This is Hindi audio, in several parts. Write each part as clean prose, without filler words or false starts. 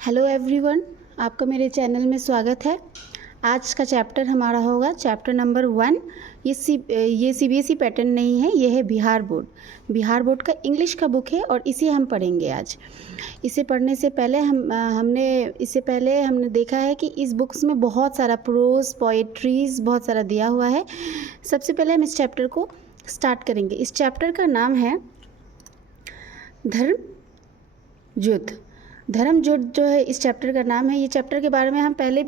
हेलो एवरीवन, आपका मेरे चैनल में स्वागत है। आज का चैप्टर हमारा होगा चैप्टर नंबर 1। ये सीबीएसई पैटर्न नहीं है, ये है बिहार बोर्ड का इंग्लिश का बुक है और इसे हम पढ़ेंगे आज। इसे पढ़ने से पहले हमने देखा है कि इस बुक्स में बहुत सारा प्रोज पोएट्रीज बहुत सारा दिया हुआ है। सबसे पहले हम इस चैप्टर को स्टार्ट करेंगे। इस चैप्टर का नाम है धर्म युद्ध। धर्म युद्ध जो है इस चैप्टर का नाम है। ये चैप्टर के बारे में हमने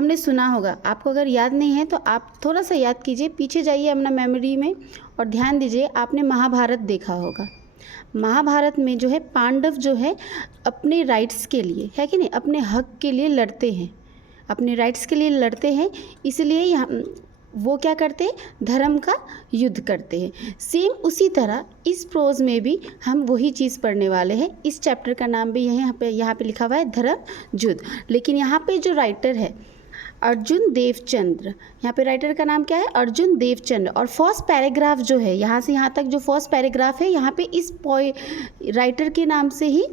भी सुना होगा। आपको अगर याद नहीं है तो आप थोड़ा सा याद कीजिए, पीछे जाइए अपना मेमोरी में और ध्यान दीजिए। आपने महाभारत देखा होगा। महाभारत में जो है पांडव जो है अपने राइट्स के लिए, है कि नहीं, अपने हक के लिए लड़ते हैं, अपने राइट्स के लिए लड़ते हैं। इसलिए यहाँ वो क्या करते हैं, धर्म का युद्ध करते हैं। सेम उसी तरह इस प्रोज में भी हम वही चीज़ पढ़ने वाले हैं। इस चैप्टर का नाम भी यहाँ पे लिखा हुआ है धर्म युद्ध। लेकिन यहाँ पे जो राइटर है अर्जुन देवचंद्र, यहाँ पे राइटर का नाम क्या है, अर्जुन देवचंद्र। और फर्स्ट पैराग्राफ जो है यहाँ से यहाँ तक जो फर्स्ट पैराग्राफ है, यहाँ पे इस राइटर के नाम से ही,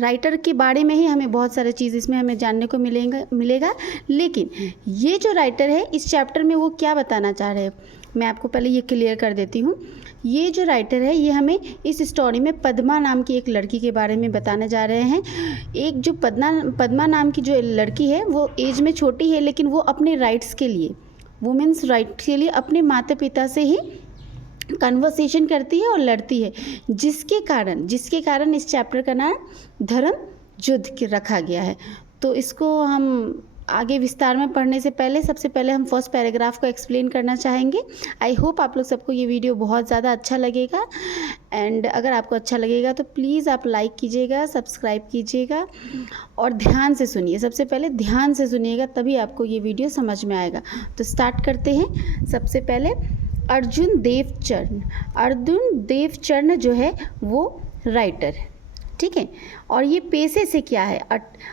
राइटर के बारे में ही हमें बहुत सारे चीज़ इसमें हमें जानने को मिलेगा। लेकिन ये जो राइटर है इस चैप्टर में वो क्या बताना चाह रहे हैं, मैं आपको पहले ये क्लियर कर देती हूँ। ये जो राइटर है ये हमें इस स्टोरी में पद्मा नाम की एक लड़की के बारे में बताने जा रहे हैं। एक जो पद्मा नाम की जो लड़की है वो एज में छोटी है, लेकिन वो अपने राइट्स के लिए, वुमेन्स राइट्स के लिए अपने माता पिता से ही कन्वर्सेशन करती है और लड़ती है, जिसके कारण इस चैप्टर का नाम धर्म युद्ध रखा गया है। तो इसको हम आगे विस्तार में पढ़ने से पहले सबसे पहले हम फर्स्ट पैराग्राफ को एक्सप्लेन करना चाहेंगे। आई होप आप लोग सबको ये वीडियो बहुत ज़्यादा अच्छा लगेगा। एंड अगर आपको अच्छा लगेगा तो प्लीज़ आप लाइक कीजिएगा, सब्सक्राइब कीजिएगा और ध्यान से सुनिए। सबसे पहले ध्यान से सुनिएगा, तभी आपको ये वीडियो समझ में आएगा। तो स्टार्ट करते हैं। सबसे पहले अर्जुन देवचंद्र जो है वो राइटर है, ठीक है। और ये पेशे से क्या है,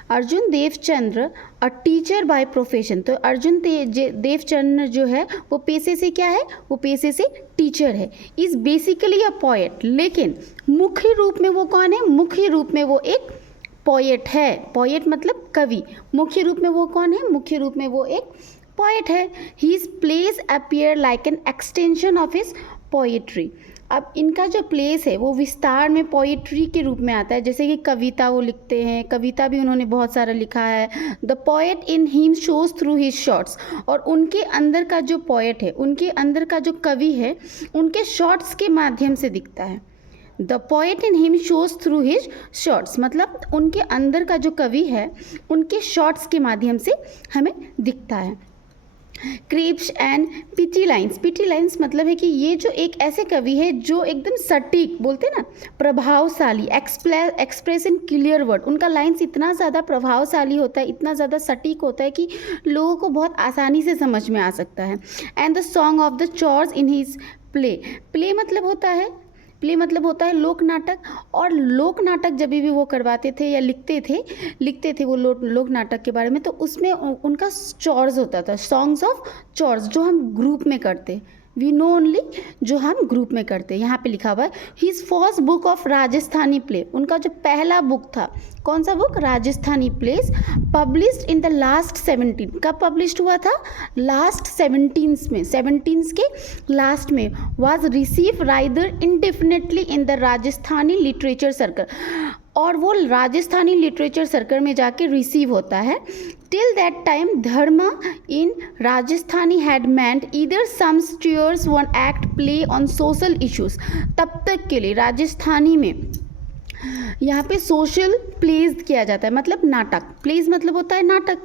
Arjun Devchandra a teacher by profession. तो अर्जुन देवचंद्र जो है वो पेशे से क्या है, वो पेशे से टीचर है। Is basically a poet. लेकिन मुख्य रूप में वो कौन है, मुख्य रूप में वो एक पोएट है। पोएट मतलब कवि। मुख्य रूप में वो कौन है, मुख्य रूप में वो एक पोएट है। His place appear like an extension of his poetry. अब इनका जो प्लेस है वो विस्तार में पोइट्री के रूप में आता है। जैसे कि कविता वो लिखते हैं, कविता भी उन्होंने बहुत सारा लिखा है। The poet in him shows through his shorts. और उनके अंदर का जो पोएट है, उनके अंदर का जो कवि है, उनके शॉर्ट्स के माध्यम से दिखता है। The poet in him shows through his shorts मतलब उनके अंदर का जो कवि है उनके शॉर्ट्स के माध्यम से हमें दिखता है। क्रिप्स एंड पिटी लाइन्स मतलब है कि ये जो एक ऐसे कवि है जो एकदम सटीक, बोलते ना, प्रभावशाली, एक्सप्रेस इन क्लियर वर्ड। उनका लाइन्स इतना ज़्यादा प्रभावशाली होता है, इतना ज़्यादा सटीक होता है कि लोगों को बहुत आसानी से समझ में आ सकता है। And the song of the chorus in his play मतलब होता है लोक नाटक। और लोक नाटक जब भी वो करवाते थे या लिखते थे वो लोक नाटक के बारे में, तो उसमें उनका चॉर्स होता था, सॉन्ग्स ऑफ चॉर्स, जो हम ग्रुप में करते, वी नो ओनली, जो हम ग्रुप में करते। यहाँ पे लिखा हुआ है his first book of Rajasthani play. उनका जो पहला बुक था, कौन सा book, Rajasthani place, published in the last 17। कब पब्लिश्ड हुआ था, लास्ट 17 में, 17 के लास्ट में। Was receive rather indefinitely in the Rajasthani literature circle. और वो राजस्थानी लिटरेचर सर्कल में जाके रिसीव होता है। Till that time drama in Rajasthani had meant either some stories one act play on social issues. तब तक के लिए राजस्थानी में यहाँ पे सोशल प्लेज किया जाता है, मतलब नाटक। प्लेज मतलब होता है नाटक,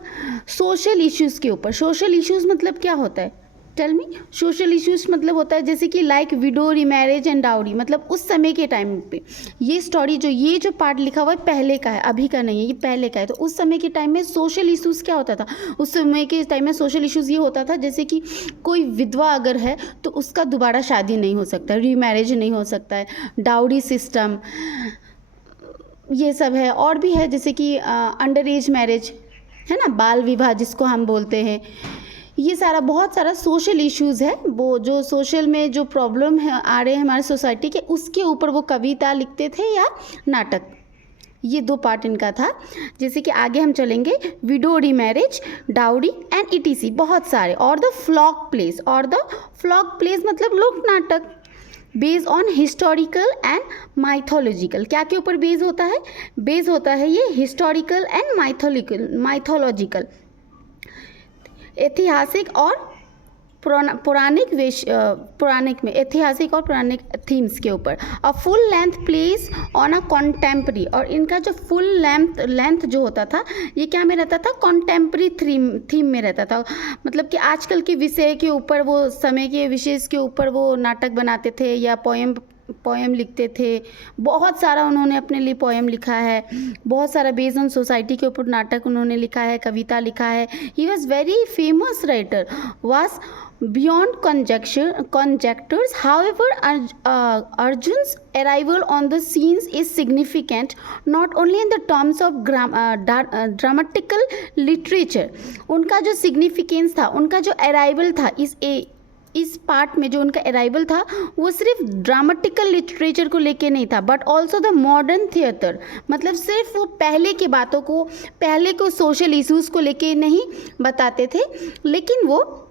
सोशल इश्यूज़ के ऊपर। सोशल इश्यूज़ मतलब क्या होता है, टेल मी। सोशल इश्यूज़ मतलब होता है जैसे कि like window remarriage and dowry. मतलब उस समय के टाइम पे ये स्टोरी ये जो पार्ट लिखा हुआ है पहले का है, अभी का नहीं है, ये पहले का है। तो उस समय के टाइम में सोशल इश्यूज़ क्या होता था, उस समय के टाइम में सोशल इश्यूज़ ये होता था जैसे कि कोई विधवा अगर है तो उसका दोबारा शादी नहीं हो सकता, रीमैरिज नहीं हो सकता है, डाउरी सिस्टम, ये सब है। और भी है जैसे कि अंडर एज मैरिज, है ना, बाल विवाह जिसको हम बोलते हैं। ये सारा बहुत सारा सोशल इश्यूज़ है, वो जो सोशल में जो प्रॉब्लम है आ रहे हैं हमारे सोसाइटी के, उसके ऊपर वो कविता लिखते थे या नाटक। ये 2 पार्ट इनका था। जैसे कि आगे हम चलेंगे, window remarriage, dowry and etc, बहुत सारे। और द फ्लॉक प्लेस, और द फ्लॉक प्लेस मतलब लोक नाटक, based on historical and mythological. क्या के ऊपर बेस होता है? बेस होता है ये हिस्टोरिकल एंड माइथोलॉजिकल, ऐतिहासिक और पौराणिक में, ऐतिहासिक और पौराणिक थीम्स के ऊपर। A full length place on a contemporary, और इनका जो फुल लेंथ जो होता था ये क्या में रहता था? कॉन्टेम्प्रेरी थीम में रहता था। मतलब कि आजकल के विषय के ऊपर, वो समय के विशेष के ऊपर वो नाटक बनाते थे या पोएम लिखते थे। बहुत सारा उन्होंने अपने लिए पोएम लिखा है, बहुत सारा बेस्ड ऑन सोसाइटी के ऊपर नाटक उन्होंने लिखा है, कविता लिखा है। He was very famous writer, was beyond conjectures. However, Arjun's arrival on the scenes is significant not only in the terms of dramatical literature. उनका जो significance था, उनका जो arrival था इस पार्ट में, जो उनका अराइवल था वो सिर्फ ड्रामेटिकल लिटरेचर को लेके नहीं था, but also the modern theatre. मतलब सिर्फ वो पहले की बातों को, पहले को सोशल इश्यूज़ को लेके नहीं बताते थे, लेकिन वो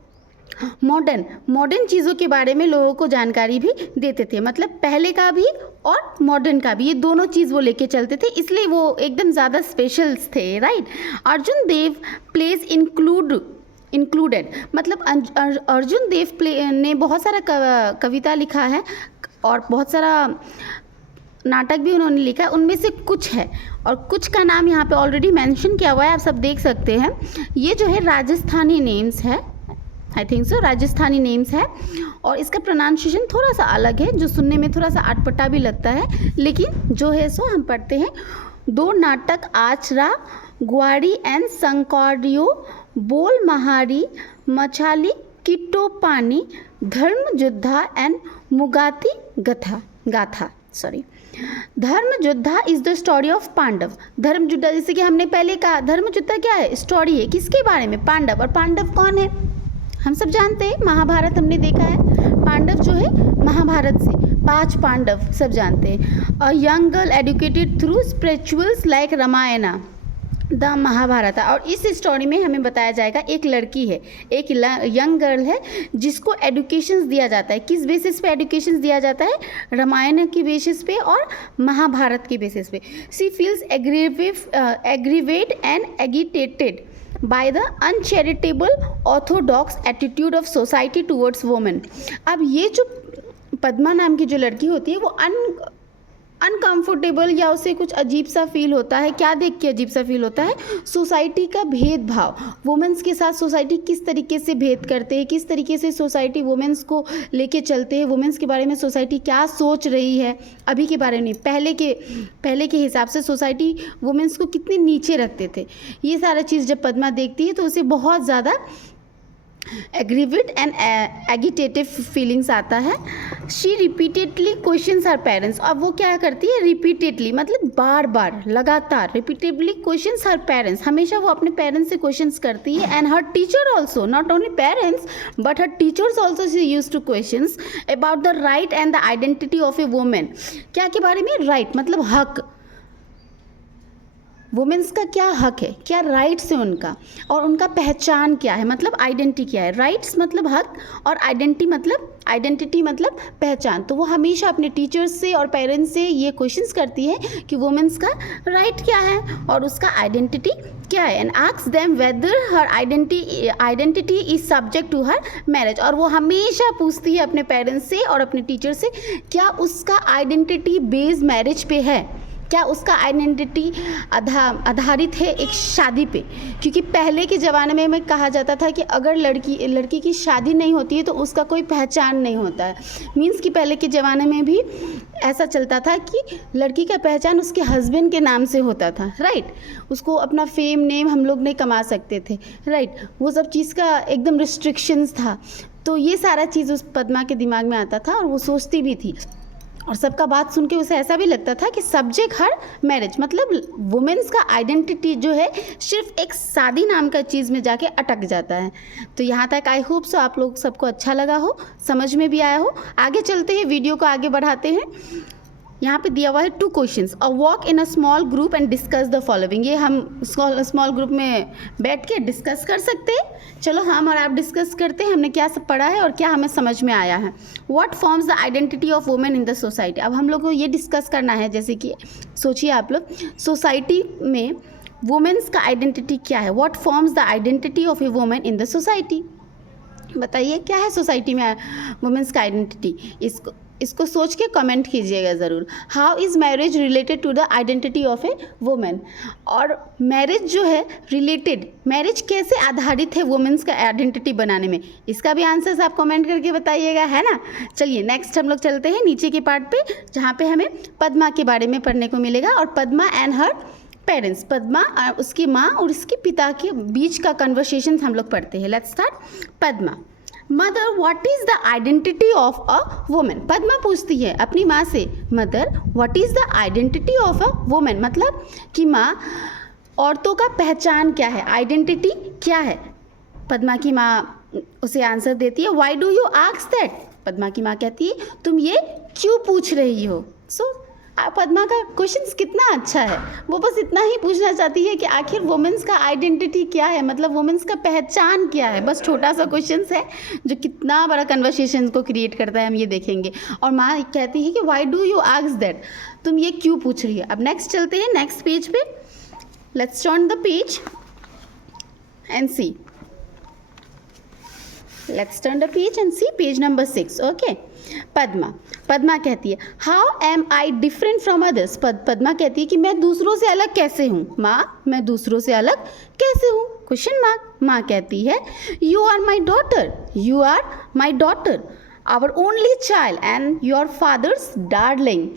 मॉडर्न चीज़ों के बारे में लोगों को जानकारी भी देते थे। मतलब पहले का भी और मॉडर्न का भी, ये दोनों चीज़ वो लेके चलते थे, इसलिए वो एकदम ज़्यादा स्पेशल्स थे, राइट। अर्जुन देव प्लेस इंक्लूडेड, मतलब अर्जुन देव ने बहुत सारा कविता लिखा है और बहुत सारा नाटक भी उन्होंने लिखा है। उनमें से कुछ है, और कुछ का नाम यहाँ पे ऑलरेडी मेंशन किया हुआ है, आप सब देख सकते हैं। ये जो है राजस्थानी नेम्स है, I think so Rajasthani names है, और इसका प्रोनाउंसिएशन थोड़ा सा अलग है, जो सुनने में थोड़ा सा अटपटा भी लगता है, लेकिन जो है सो हम पढ़ते हैं। 2 नाटक आचरा, ग्वाड़ी एंड संकौडियो, बोल महारी, मछाली, किट्टो पानी, धर्म योद्धा एंड मुगाती गाथा। Dharma Yoddha is the story of Pandav. Dharma Yoddha, जैसे कि हमने पहले कहा, धर्म योद्धा क्या है? स्टोरी है, किसके बारे में? पांडव। और पांडव कौन है? हम सब जानते हैं, महाभारत हमने देखा है। पांडव जो है महाभारत से 5 पांडव सब जानते हैं। A young girl educated through spirituals like Ramayana the Mahabharata. और इस स्टोरी में हमें बताया जाएगा, एक लड़की है, एक यंग गर्ल है जिसको एडुकेशंस दिया जाता है। किस बेसिस पे एडुकेशंस दिया जाता है? रामायण की बेसिस पे और महाभारत की बेसिस पे। She feels aggrieved and agitated by the uncharitable orthodox attitude of society towards women। अब ये जो पद्मा नाम की जो लड़की होती है वो अनकंफर्टेबल या उसे कुछ अजीब सा फील होता है। क्या देख के अजीब सा फील होता है? सोसाइटी का भेदभाव, वुमेंस के साथ सोसाइटी किस तरीके से भेद करते हैं, किस तरीके से सोसाइटी वुमेंस को लेके चलते हैं, वुमेंस के बारे में सोसाइटी क्या सोच रही है, अभी के बारे में नहीं, पहले के हिसाब से सोसाइटी वुमेंस को कितने नीचे रखते थे। ये सारा चीज़ जब पद्मा देखती है तो उसे बहुत ज़्यादा एग्रीवेट एंड एगिटेटिव फीलिंग्स आता है। She repeatedly questions her parents. अब वो क्या करती है? रिपीटेडली मतलब बार बार, लगातार, रिपीटेडली क्वेश्चंस हर पेरेंट्स, हमेशा वो अपने पेरेंट्स से क्वेश्चंस करती है। And her teacher also, not only parents but her teachers also she use two questions about the right and the identity of a women. क्या के बारे में? राइट मतलब हक, वुमेंस का क्या हक है, क्या राइट्स है उनका, और उनका पहचान क्या है, मतलब आइडेंटिटी क्या है। राइट्स मतलब हक और आइडेंटिटी मतलब पहचान। तो वो हमेशा अपने टीचर्स से और पेरेंट्स से ये क्वेश्चंस करती है कि वुमेंस का राइट क्या है और उसका आइडेंटिटी क्या है। And asks them whether her identity is subject to her marriage. और वो हमेशा पूछती है अपने पेरेंट्स से और अपने टीचर से, क्या उसका आइडेंटिटी बेस्ड मैरिज पे है, क्या उसका आइडेंटिटी आधारित है एक शादी पे। क्योंकि पहले के ज़माने में कहा जाता था कि अगर लड़की की शादी नहीं होती है तो उसका कोई पहचान नहीं होता है। मीन्स कि पहले के ज़माने में भी ऐसा चलता था कि लड़की का पहचान उसके हस्बैंड के नाम से होता था, राइट। उसको अपना फेम नेम हम लोग नहीं कमा सकते थे, राइट। वो सब चीज़ का एकदम रिस्ट्रिक्शंस था। तो ये सारा चीज़ उस पद्मा के दिमाग में आता था और वो सोचती भी थी, और सबका बात सुन के उसे ऐसा भी लगता था कि सब्जेक्ट हर मैरिज, मतलब वुमेन्स का आइडेंटिटी जो है सिर्फ एक शादी नाम का चीज़ में जाके अटक जाता है। तो यहाँ तक आई होप सो आप लोग सबको अच्छा लगा हो, समझ में भी आया हो। आगे चलते हैं, वीडियो को आगे बढ़ाते हैं। यहाँ पे दिया हुआ है 2 questions. A walk in a small group and discuss the following. ये हम स्मॉल ग्रुप में बैठ के डिस्कस कर सकते हैं। चलो हम और आप डिस्कस करते हैं हमने क्या सब पढ़ा है और क्या हमें समझ में आया है। What forms the identity of women in the society. अब हम लोग को ये डिस्कस करना है, जैसे कि सोचिए आप लोग सोसाइटी में वुमेन्स का आइडेंटिटी क्या है। What forms the identity of a women in the society. बताइए क्या है सोसाइटी में वुमेन्स का आइडेंटिटी। इसको सोच के कमेंट कीजिएगा ज़रूर। How is marriage related to the identity of a women. और मैरिज जो है रिलेटेड, मैरिज कैसे आधारित है वुमेन्स का आइडेंटिटी बनाने में, इसका भी आंसर्स आप कमेंट करके बताइएगा, है ना। चलिए नेक्स्ट हम लोग चलते हैं नीचे के पार्ट पे, जहाँ पे हमें पद्मा के बारे में पढ़ने को मिलेगा और Padma and her parents, Padma उसकी माँ और उसके पिता के बीच का कन्वर्सेशन हम लोग पढ़ते हैं। Let's start. Padma, mother what is the identity of a women. Padma पूछती है अपनी माँ से, mother what is the identity of a women, मतलब कि माँ औरतों का पहचान क्या है, आइडेंटिटी क्या है। पद्मा की माँ उसे आंसर देती है, why do you ask that. Padma की माँ कहती है तुम ये क्यों पूछ रही हो। पद्मा का क्वेश्चन कितना अच्छा है, वो बस इतना ही पूछना चाहती है कि आखिर वुमेन्स का आइडेंटिटी क्या है, मतलब वुमेन्स का पहचान क्या है। बस छोटा सा क्वेश्चन है जो कितना बड़ा कन्वर्सेशन को क्रिएट करता है हम ये देखेंगे। और माँ कहती है कि why do you ask that, तुम ये क्यों पूछ रही है। अब नेक्स्ट चलते हैं नेक्स्ट पेज पे। Let's turn the page and see. Let's turn the page and see page number 6। Okay. Padma कहती है how am I different from others. Padma कहती है कि मैं दूसरों से अलग कैसे हूँ। माँ, मैं दूसरों से अलग कैसे हूँ, क्वेश्चन मार्क। माँ कहती है you are my daughter, you are my daughter, our only child and your father's darling.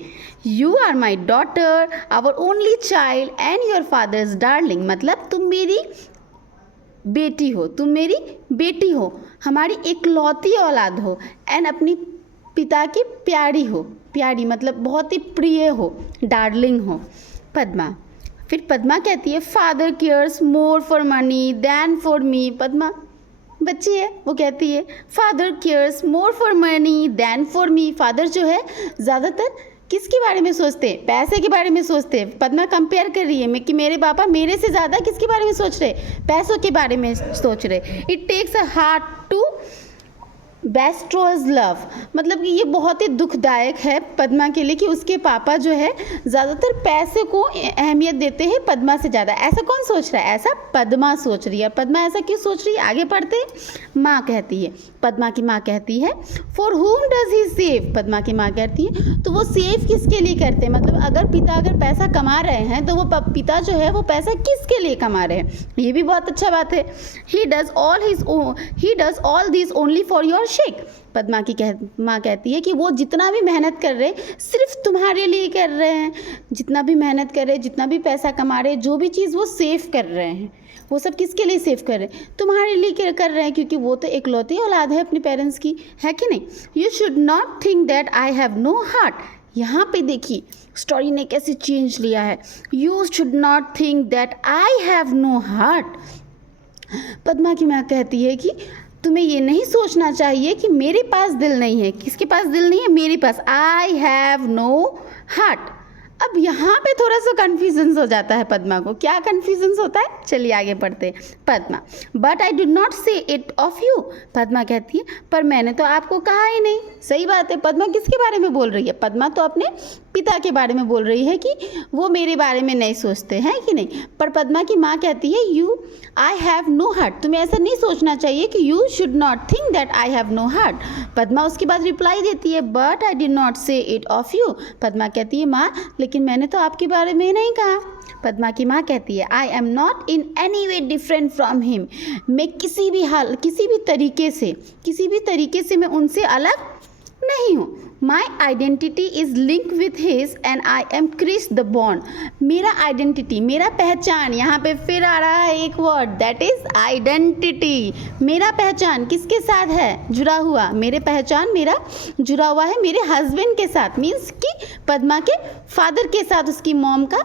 You are my daughter, our only child and your father's darling, मतलब तुम मेरी बेटी हो, तुम मेरी बेटी हो, हमारी इकलौती औलाद हो, एंड अपनी पिता की प्यारी हो, प्यारी मतलब बहुत ही प्रिय हो, डार्लिंग हो। पद्मा, फिर पद्मा कहती है father cares more for money than for me. Padma बच्ची है, वो कहती है father cares more for money than for me. Father जो है ज़्यादातर किसके बारे में सोचते हैं, पैसे के बारे में सोचते हैं। पद्मा कंपेयर कर रही है कि मेरे पापा मेरे से ज़्यादा किसके बारे में सोच रहे, पैसों के बारे में सोच रहे। It takes a heart to bestows love, मतलब कि ये बहुत ही दुखदायक है पद्मा के लिए कि उसके पापा जो है ज़्यादातर पैसे को अहमियत देते हैं पद्मा से ज़्यादा। ऐसा कौन सोच रहा है, ऐसा पद्मा सोच रही है। पद्मा ऐसा क्यों सोच रही है, आगे पढ़ते। माँ कहती है, पद्मा की माँ कहती है फॉर हुम डज ही सेव। पद्मा की माँ कहती है तो वो सेव किसके लिए करते हैं, मतलब अगर पैसा कमा रहे हैं तो वो पिता जो है वो पैसा किसके लिए कमा रहे हैं, ये भी बहुत अच्छा बात है। He does all this only for your shake. Padma की माँ कहती है कि वो जितना भी मेहनत कर रहे सिर्फ तुम्हारे लिए कर रहे हैं, जितना भी मेहनत कर रहे, जितना भी पैसा कमा रहे, जो भी चीज़ वो सेव कर रहे हैं वो सब किसके लिए सेव कर रहे हैं, तुम्हारे लिए कर रहे हैं, क्योंकि वो तो इकलौती औलाद है अपने पेरेंट्स की, है कि नहीं। You should not think that I have no heart. यहाँ पे देखिए स्टोरी ने कैसे चेंज लिया है। You should not think that I have no heart. Padma की माँ कहती है कि तुम्हें ये नहीं सोचना चाहिए कि मेरे पास दिल नहीं है। किसके पास दिल नहीं है, मेरे पास। I have no heart. अब यहाँ पे थोड़ा सा कन्फ्यूजन हो जाता है पद्मा को। क्या कन्फ्यूजन होता है, चलिए आगे पढ़ते हैं। Padma, but I did not say it of you. Padma कहती है पर मैंने तो आपको कहा ही नहीं। सही बात है, पद्मा किसके बारे में बोल रही है, पद्मा तो अपने पिता के बारे में बोल रही है कि वो मेरे बारे में नहीं सोचते हैं कि नहीं। पर पद्मा की माँ कहती है आई हैव नो हार्ट, तुम्हें ऐसा नहीं सोचना चाहिए कि you should not think that I have no heart. Padma उसके बाद रिप्लाई देती है but I did not say it of you. Padma कहती है माँ लेकिन मैंने तो आपके बारे में नहीं कहा। पद्मा की माँ कहती है I am not in any way different from him. मैं किसी भी तरीके से मैं उनसे अलग नहीं हूँ। My identity is link with his and I am Chris the bond. मेरा आइडेंटिटी, मेरा पहचान, यहाँ पे फिर आ रहा है एक वर्ड, दैट इज़ आइडेंटिटी। मेरा पहचान किसके साथ है जुड़ा हुआ, मेरे पहचान मेरा जुड़ा हुआ है मेरे हस्बैंड के साथ, मीन्स कि पद्मा के फादर के साथ उसकी मॉम का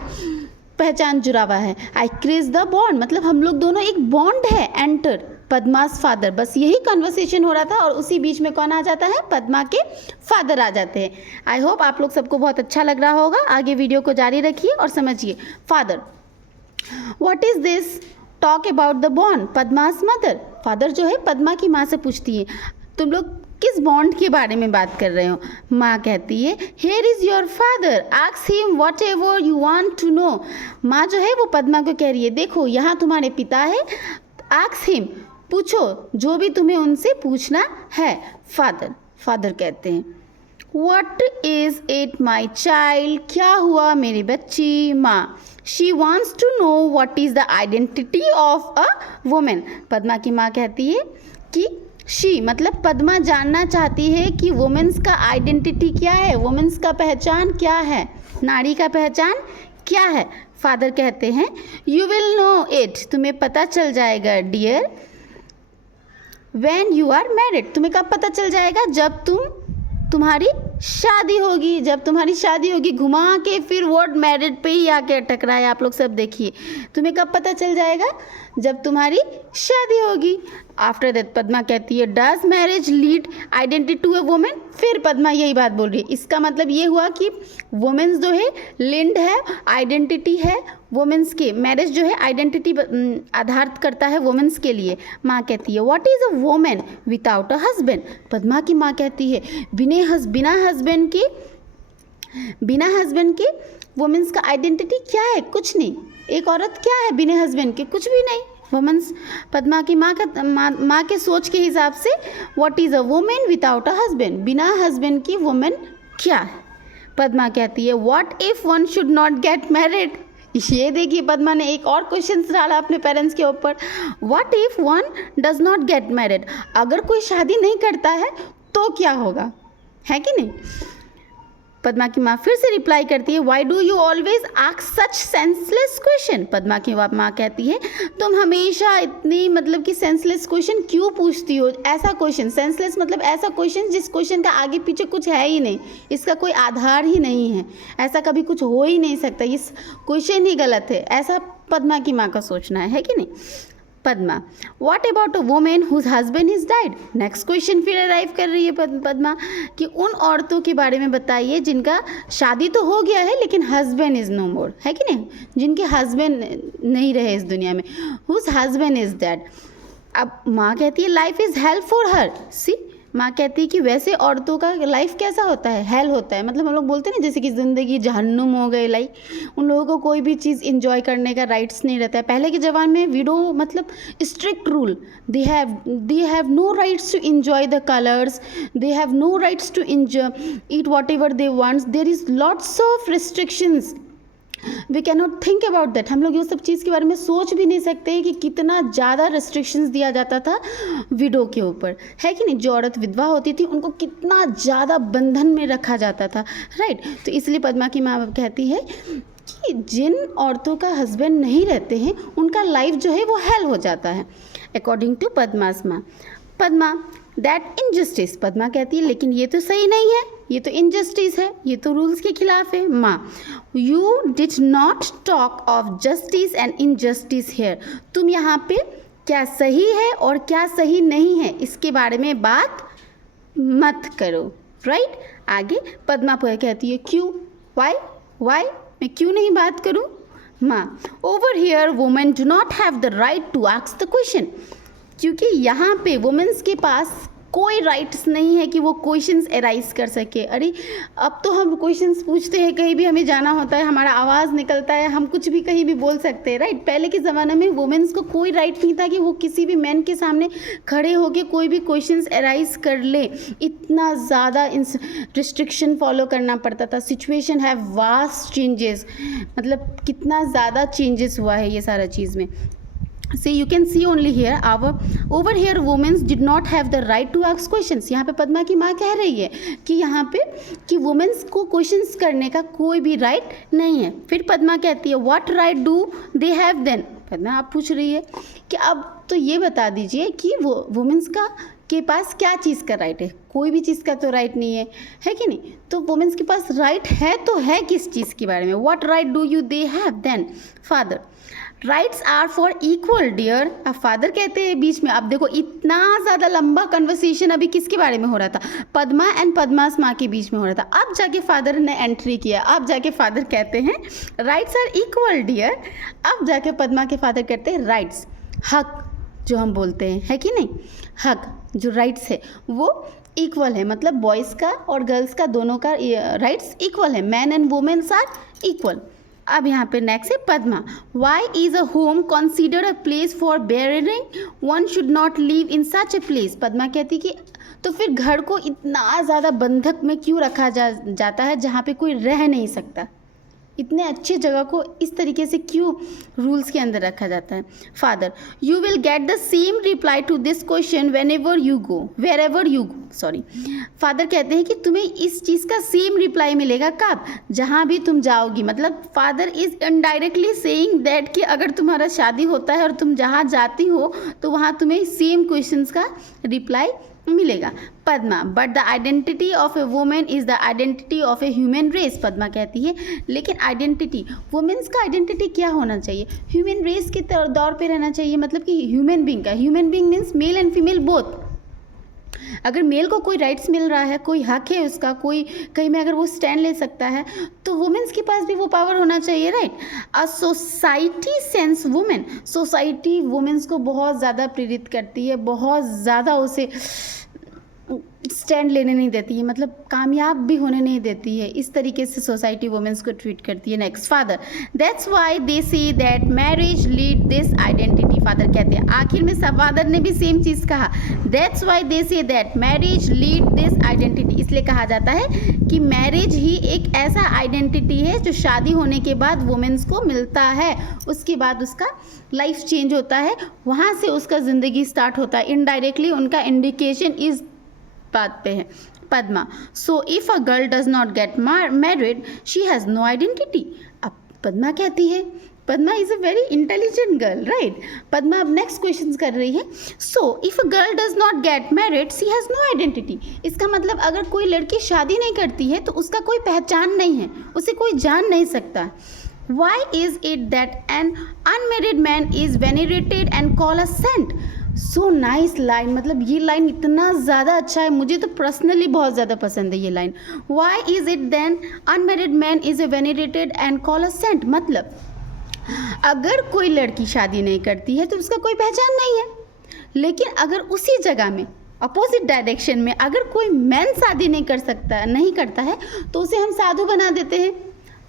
पहचान जुड़ा हुआ है। आई क्रिस द बॉन्ड, मतलब हम लोग दोनों एक बॉन्ड है एंटर, पद्मास फादर। बस यही कन्वर्सेशन हो रहा था और उसी बीच में कौन आ जाता है, पद्मा के फादर आ जाते हैं। आई होप आप लोग सबको बहुत अच्छा लग रहा होगा। आगे वीडियो को जारी रखिए और समझिए। Father, what is this talk about the bond, Padma's mother. Father जो है पद्मा की माँ से पूछती है, तुम लोग किस बॉन्ड के बारे में बात कर रहे हो। माँ कहती है, here is your father, ask him what ever you want to know. माँ जो है वो पद्मा को कह रही है, देखो यहाँ तुम्हारे पिता है, आस्क हिम, पूछो जो भी तुम्हें उनसे पूछना है। फादर कहते हैं, what is it my child, क्या हुआ मेरी बच्ची। माँ, she wants to know what is the identity of a women. Padma की माँ कहती है कि शी मतलब पद्मा जानना चाहती है कि वुमेन्स का आइडेंटिटी क्या है, वुमेन्स का पहचान क्या है, नारी का पहचान क्या है। फादर कहते हैं, यू विल नो इट, तुम्हें पता चल जाएगा dear, when you are married, तुम्हें कब पता चल जाएगा, जब तुम्हारी शादी होगी, जब तुम्हारी शादी होगी। घुमा के फिर वर्ड मैरिड पे ही आके अटक रहा है, आप लोग सब देखिए। तुम्हें कब पता चल जाएगा, जब तुम्हारी शादी होगी। आफ्टर दैट पद्मा कहती है, does marriage lead identity to a women. फिर पद्मा यही बात बोल रही है, इसका मतलब ये हुआ कि वुमेन्स जो है लिंड है, आइडेंटिटी है वुमेन्स के, मैरिज जो है आइडेंटिटी आधार करता है वुमेन्स के लिए। माँ कहती है, what is a women without a husband. Padma की माँ कहती है, बिना हस्बैंड के वुमेन्स का आइडेंटिटी क्या है, कुछ नहीं। एक औरत क्या है बिना हस्बैंड के, कुछ भी नहीं। वुमेन्स, पद्मा की माँ के सोच के हिसाब से what is a women without a husband, बिना हस्बैंड की वुमेन क्या है। पद्मा कहती है, what if one should not get married. ये देखिए पद्मा ने एक और क्वेश्चन डाला अपने पेरेंट्स के ऊपर, what if one does not get married, अगर कोई शादी नहीं करता है तो क्या होगा, है कि नहीं। पद्मा की माँ फिर से रिप्लाई करती है, why do you always ask such senseless question. Padma की माँ कहती है, तुम हमेशा इतनी मतलब कि सेंसलेस क्वेश्चन क्यों पूछती हो। ऐसा क्वेश्चन, सेंसलेस मतलब ऐसा क्वेश्चन जिस क्वेश्चन का आगे पीछे कुछ है ही नहीं, इसका कोई आधार ही नहीं है, ऐसा कभी कुछ हो ही नहीं सकता, इस क्वेश्चन ही गलत है, ऐसा पद्मा की माँ का सोचना है कि नहीं। Padma, what about a women whose husband is died. Next question फिर अराइव कर रही है पद्मा कि उन औरतों के बारे में बताइए जिनका शादी तो हो गया है लेकिन हस्बैंड इज़ नो मोर, है कि नहीं, जिनके हस्बैंड नहीं रहे इस दुनिया में, हुज हस्बैंड इज डेड। अब माँ कहती है, life is hell for her. See, माँ कहती है कि वैसे औरतों का लाइफ कैसा होता है, हेल होता है, मतलब हम लोग बोलते हैं ना जैसे कि ज़िंदगी जहन्नुम हो गई, लाइक उन लोगों को कोई भी चीज़ इंजॉय करने का राइट्स नहीं रहता है। पहले के ज़माने में विडो मतलब strict rule, they have no rights to enjoy the colours, they have no rights to enjoy eat what ever they wants, there is lots of restrictions, we can not think about that. हम लोग ये सब चीज़ के बारे में सोच भी नहीं सकते कि कितना ज़्यादा रिस्ट्रिक्शंस दिया जाता था विडो के ऊपर, है कि नहीं। जो औरत विधवा होती थी उनको कितना ज़्यादा बंधन में रखा जाता था, राइट। तो इसलिए पद्मा की माँ कहती है कि जिन औरतों का हस्बैंड नहीं रहते हैं उनका लाइफ जो है वो हेल हो जाता है, अकॉर्डिंग टू पद्मास माँ। Padma, that injustice. पद्मा कहती है, लेकिन ये तो सही नहीं है, ये तो इनजस्टिस है, ये तो रूल्स के खिलाफ है। माँ, you did not talk of justice and injustice here. तुम यहाँ पे क्या सही है और क्या सही नहीं है इसके बारे में बात मत करो, राइट। आगे पद्मा कहती है, क्यों, वाई मैं क्यों नहीं बात करूँ। माँ, over here women do not have the right to ask the question. क्योंकि यहाँ पे वुमेन्स के पास कोई राइट्स नहीं है कि वो क्वेश्चंस एराइज कर सके। अरे अब तो हम क्वेश्चंस पूछते हैं, कहीं भी हमें जाना होता है, हमारा आवाज़ निकलता है, हम कुछ भी कहीं भी बोल सकते हैं, राइट। पहले के ज़माने में वुमेन्स को कोई राइट नहीं था कि वो किसी भी मैन के सामने खड़े होकर कोई भी क्वेश्चंस एराइज कर ले। इतना ज़्यादा रिस्ट्रिक्शन फॉलो करना पड़ता था। सिचुएशन हैव वास्ट चेंजेस, मतलब कितना ज़्यादा चेंजेस हुआ है ये सारा चीज़ में। See, you can see only here, over here women did not have the right to ask questions। यहाँ पे पद्मा की माँ कह रही है कि यहाँ पे कि वुमेन्स को क्वेश्चंस करने का कोई भी राइट नहीं है। फिर पद्मा कहती है, what right do they have then. Padma आप पूछ रही है कि अब तो ये बता दीजिए कि वो वुमेन्स का के पास क्या चीज़ का राइट है? कोई भी चीज़ का तो राइट नहीं है कि नहीं? तो वुमेन्स के पास राइट है तो है किस चीज़ के बारे में? What right do you they have then? Father, rights are for equal dear. अब फादर कहते हैं बीच में, अब देखो इतना ज़्यादा लंबा कन्वर्सेशन अभी किसके बारे में हो रहा था? पद्मा एंड पद्मास माँ के बीच में हो रहा था। अब जाके फादर ने एंट्री किया, अब जाके फादर कहते हैं राइट्स आर इक्वल डियर। अब जाके पद्मा के फादर कहते हैं राइट्स, हक जो हम बोलते हैं, है कि नहीं? हक जो राइट्स है वो इक्वल है, मतलब बॉयज़ का और गर्ल्स का दोनों का राइट्स इक्वल है। Man and womens are equal. अब यहाँ पे नेक्स्ट है Padma, why is a home considered a place for bearing, one should not live in such a place. Padma कहती कि तो फिर घर को इतना ज़्यादा बंधक में क्यों रखा जाता है जहाँ पे कोई रह नहीं सकता? इतने अच्छी जगह को इस तरीके से क्यों रूल्स के अंदर रखा जाता है? Father, you will get the same reply to this question where ever you go, sorry. Father कहते हैं कि तुम्हें इस चीज़ का सेम रिप्लाई मिलेगा कब? जहाँ भी तुम जाओगी। मतलब father is indirectly saying that कि अगर तुम्हारा शादी होता है और तुम जहाँ जाती हो तो वहाँ तुम्हें सेम क्वेश्चंस का रिप्लाई मिलेगा। Padma, but the identity of a women is the identity of a human race. Padma कहती है लेकिन आइडेंटिटी, वुमेन्स का आइडेंटिटी क्या होना चाहिए? ह्यूमन रेस के दौर पे रहना चाहिए, मतलब कि ह्यूमन बींग का। Human being means male and female both. अगर मेल को कोई राइट्स मिल रहा है, कोई हक है उसका, कोई कहीं में अगर वो स्टैंड ले सकता है, तो वुमेन्स के पास भी वो पावर होना चाहिए, right? A society sense women, society women's को बहुत ज़्यादा प्रेरित करती है, बहुत ज़्यादा उसे स्टैंड लेने नहीं देती है, मतलब कामयाब भी होने नहीं देती है। इस तरीके से सोसाइटी वुमेन्स को ट्रीट करती है। Next, father, that's why they say that marriage lead this identity. Father कहते हैं, आखिर में सब फादर ने भी सेम चीज़ कहा, that's why they say that marriage lead this identity. इसलिए कहा जाता है कि मैरिज ही एक ऐसा आइडेंटिटी है जो शादी होने के बाद वुमेन्स को मिलता है, उसके बाद उसका लाइफ चेंज होता है, वहाँ से उसका ज़िंदगी स्टार्ट होता है। इनडायरेक्टली उनका इंडिकेशन इस बात पे है। Padma, so if a girl does not get married she has no identity. अब पद्मा कहती है, Padma is a very intelligent girl, right? Padma अब नेक्स्ट क्वेश्चन कर रही है, so if a girl does not get married she has no identity. इसका मतलब अगर कोई लड़की शादी नहीं करती है तो उसका कोई पहचान नहीं है, उसे कोई जान नहीं सकता। Why is it that an unmarried man is venerated and called a saint? So nice line, मतलब ये लाइन इतना ज़्यादा अच्छा है, मुझे तो पर्सनली बहुत ज़्यादा पसंद है ये line. Why is it then unmarried man is venerated and called a saint? मतलब अगर कोई लड़की शादी नहीं करती है तो उसका कोई पहचान नहीं है, लेकिन अगर उसी जगह में अपोजिट डायरेक्शन में अगर कोई मैन शादी नहीं करता है तो उसे हम साधु बना देते हैं,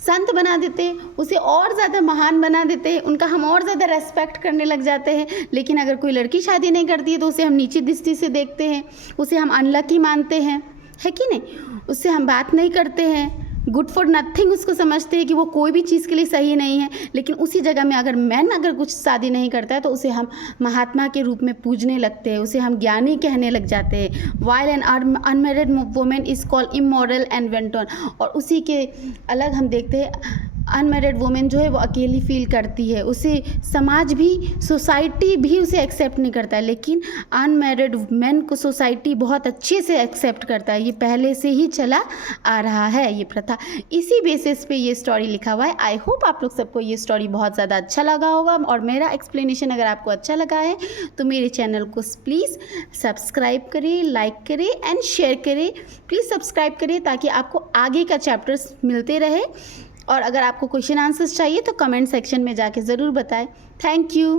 संत बना देते हैं, उसे और ज़्यादा महान बना देते हैं, उनका हम और ज़्यादा रेस्पेक्ट करने लग जाते हैं। लेकिन अगर कोई लड़की शादी नहीं करती है तो उसे हम नीची दृष्टि से देखते हैं, उसे हम अनलकी मानते हैं, है कि नहीं? उससे हम बात नहीं करते हैं, गुड फॉर नथिंग उसको समझते हैं कि वो कोई भी चीज़ के लिए सही नहीं है। लेकिन उसी जगह में अगर मैन अगर कुछ शादी नहीं करता है तो उसे हम महात्मा के रूप में पूजने लगते हैं, उसे हम ज्ञानी कहने लग जाते हैं। While an unmarried women is called immoral and wanton. और उसी के अलग हम देखते हैं अनमैरिड वुमेन जो है वो अकेली फील करती है, उसे समाज भी, सोसाइटी भी उसे एक्सेप्ट नहीं करता है। लेकिन अनमैरिड मैन को सोसाइटी बहुत अच्छे से एक्सेप्ट करता है, ये पहले से ही चला आ रहा है ये प्रथा। इसी बेसिस पे ये स्टोरी लिखा हुआ है। आई होप आप लोग सबको ये स्टोरी बहुत ज़्यादा अच्छा लगा होगा, और मेरा एक्सप्लेनेशन अगर आपको अच्छा लगा है तो मेरे चैनल को प्लीज़ सब्सक्राइब करें, लाइक करें एंड शेयर करें। प्लीज़ सब्सक्राइब करें ताकि आपको आगे का चैप्टर्स मिलते रहे। और अगर आपको क्वेश्चन आंसर्स चाहिए तो कमेंट सेक्शन में जाके ज़रूर बताएं। Thank you.